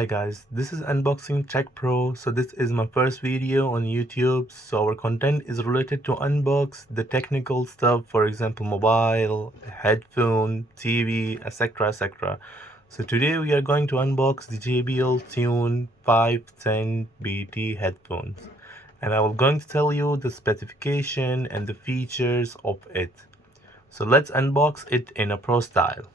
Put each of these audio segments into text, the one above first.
Hi guys, this is Unboxing Tech Pro. So this is my first video on YouTube. So our content is related to unbox the technical stuff, for example, mobile, headphone, TV, etc, etc. So today we are going to unbox the JBL Tune 510 BT headphones. And I will going to tell you the specification and the features of it. So let's unbox it in a pro style.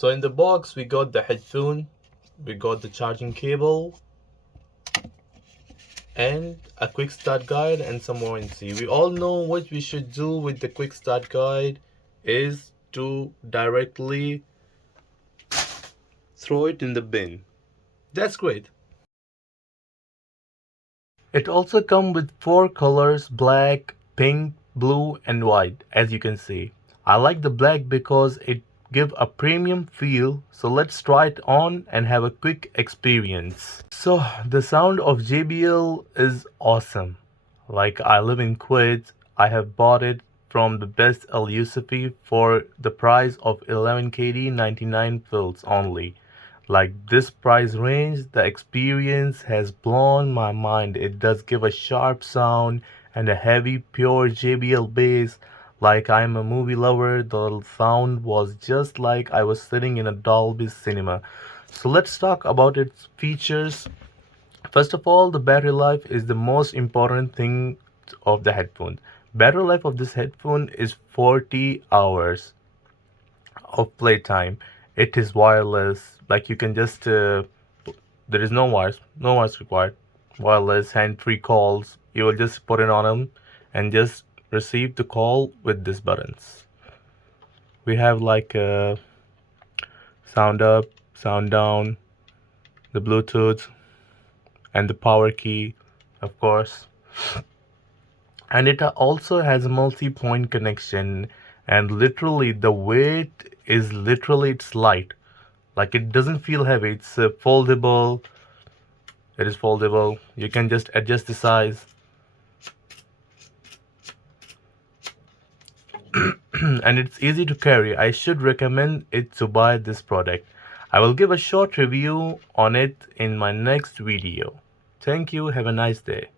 So in the box we got the headphone, we got the charging cable, and a quick start guide and some warranty. We all know what we should do with the quick start guide is to directly throw it in the bin. That's great. It also comes with 4 colors: black, pink, blue and white, as you can see. I like the black because it gives a premium feel, so let's try it on and have a quick experience. So the sound of JBL is awesome. Like, I live in Kuwait, I have bought it from the best yousifi for the price of 11 KD 99 fills only. Like, this price range, the experience has blown my mind. It does give a sharp sound and a heavy pure JBL bass. Like, I'm a movie lover, the sound was just like I was sitting in a Dolby cinema. So let's talk about its features. First of all, the battery life is the most important thing of the headphone. Battery life of this headphone is 40 hours of playtime. It is wireless, like you can just there is no wires required. Wireless, hand-free calls, you will just put it on them and just receive the call with these buttons. We have like sound up, sound down, the Bluetooth, and the power key, of course. And it also has a multi-point connection, and literally the weight is literally, it's light. Like, it doesn't feel heavy. It's foldable. It is foldable. You can just adjust the size. And it's easy to carry. I should recommend it to buy this product. I will give a short review on it in my next video. Thank you. Have a nice day.